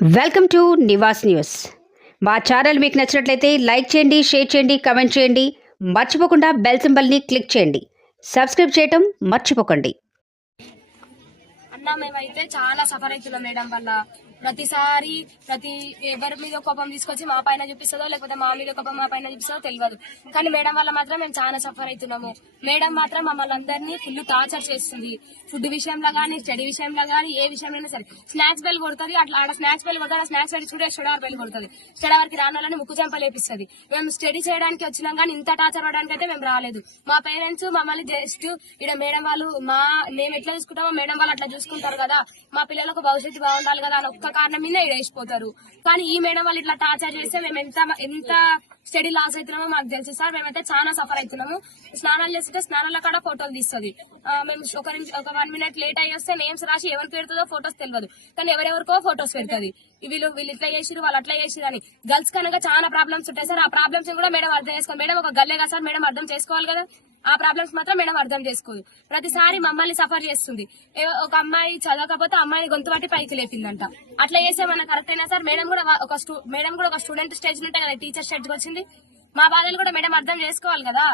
Welcome to Nivas news. మా channel మీకు నచ్చినట్లయితే లైక్ చేయండి, షేర్ చేయండి, కామెంట్ చేయండి. మర్చిపోకుండా బెల్ సింబల్ని క్లిక్ చేయండి. సబ్స్క్రైబ్ చేయటం మర్చిపోకండి. అన్న మేమైతే చాలా సఫర్ అవుతున్నాం మేడం వల్ల. ప్రతిసారి ఎవరి మీద కోపం తీసుకొచ్చి మా పైన చూపిస్తుందో లేకపోతే మా మీద కోపం మా పైన చూపిస్తుందో తెలియదు. కానీ మేడం వల్ల మాత్రం మేము చాలా సఫర్ అవుతున్నాము. మేడం మాత్రం మమ్మల్ని అందరినీ ఫుల్ టార్చర్ చేస్తుంది. ఫుడ్ విషయంలో కానీ, స్టడీ విషయంలో కానీ, ఏ విషయంలో సరే. స్నాక్స్ బెల్ కొడుతుంది, అట్లా ఆడ స్నాక్స్ బెల్ కొడతాడు, స్నాక్స్ పెట్టుకుంటే స్టడీ అవర్ బెల్ కొడుతుంది. స్టడీ అవర్కి రాని వాళ్ళని ముక్కు చెంపలేపిస్తుంది. మేము స్టడీ చేయడానికి వచ్చినాం కానీ ఇంత టార్చర్ పడడానికి అయితే మేము రాలేదు. మా పేరెంట్స్ మమ్మల్ని జస్ట్ ఇక్కడ మేడం వాళ్ళు మేము ఎట్లా చూసుకుంటామో మేడం వాళ్ళు అట్లా చూసుకుంటారు కదా, మా పిల్లలకు భవిష్యత్తు బాగుండాలి కదా అని ఒక్క కారణం మీద ఇక్కడ వేసిపోతారు. కానీ ఈ మేడం వాళ్ళు ఇట్లా టార్చర్ చేస్తే మేము ఎంత స్టడీ లాస్ అవుతున్నామో మాకు తెలుసు సార్. మేమైతే చాలా సఫర్ అవుతున్నాము. స్నానాలు చేస్తుంటే స్నానాల కాడ ఫోటోలు తీస్తుంది. మేము ఒక 1 minute లేట్ అయ్యి వస్తే నేమ్స్ రాసి ఎవరికి పెడుతుందో ఫోటోస్ తెలియదు, కానీ ఎవరెవరికో ఫోటోస్ పెడుతుంది. వీళ్ళు ఇట్లా చేసిరు, వాళ్ళు అట్లా చేసిరు అని. గర్ల్స్ కనుక చాలా ప్రాబ్లమ్స్ ఉంటాయి సార్. ఆ ప్రాబ్లమ్స్ కూడా మేడం అర్థం చేసుకోవాలి. మేడం ఒక గల్లే కదా సార్, మేడం అర్థం చేసుకోవాలి కదా. ఆ ప్రాబ్లమ్స్ మాత్రం మేడం అర్థం చేసుకోదు. ప్రతిసారి మమ్మల్ని సఫర్ చేస్తుంది. ఒక అమ్మాయి చదవకపోతే అమ్మాయిని గొంతు పట్టి పైకి లేపిందంట. అట్లా చేస్తే మనకు కరెక్ట్ అయినా సార్? మేడం కూడా ఒక స్టూడెంట్ స్టేజ్ ఉంటే కదా టీచర్ స్టేజ్ వచ్చింది. మా బాధలు కూడా మేడం అర్థం చేసుకోవాలి కదా.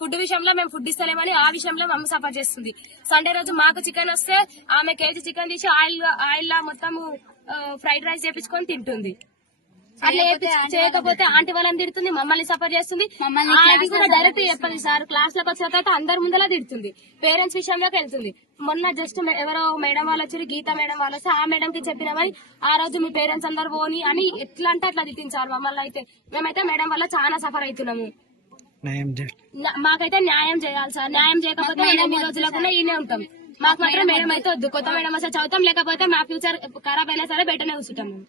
ఫుడ్ విషయంలో మేము ఫుడ్ ఇస్తలేమని ఆ విషయంలో మమ్మ సఫర్ చేస్తుంది. సండే రోజు మాకు చికెన్ వస్తే ఆమె కేజీ చికెన్ తీసి ఆయిల్ మొత్తం ఫ్రైడ్ రైస్ చేపించుకొని తింటుంది. అట్లా చేయకపోతే ఆంటీ వాళ్ళని తిడుతుంది, మమ్మల్ని సఫర్ చేస్తుంది. అది కూడా డైరెక్ట్ చెప్పదు సార్. క్లాస్ లోకి వచ్చిన తర్వాత అందరి ముందలా తిడుతుంది. పేరెంట్స్ విషయంలోకి వెళ్తుంది. మొన్న జస్ట్ ఎవరో మేడం వాళ్ళు వచ్చారు, గీత మేడం వాళ్ళు వస్తే ఆ మేడం కి చెప్పినమని ఆ రోజు మీ పేరెంట్స్ అందరు పోని అని ఎట్లా అంటే అట్లా తిట్టించారు మమ్మల్ని. అయితే మేమైతే మేడం వల్ల చాలా సఫర్ అవుతున్నాము. మాకైతే న్యాయం చేయాలి సార్. న్యాయం చేయకపోతే ఎన్ని రోజులకుండా ఈయనే ఉంటాం. మాకు మాత్రం మేడం అయితే వద్దు. కొత్త మేడం వస్తే చదువుతాం, లేకపోతే మా ఫ్యూచర్ ఖరాబ్ అయినా సరే బయటనే కూర్చుంటాం మేము.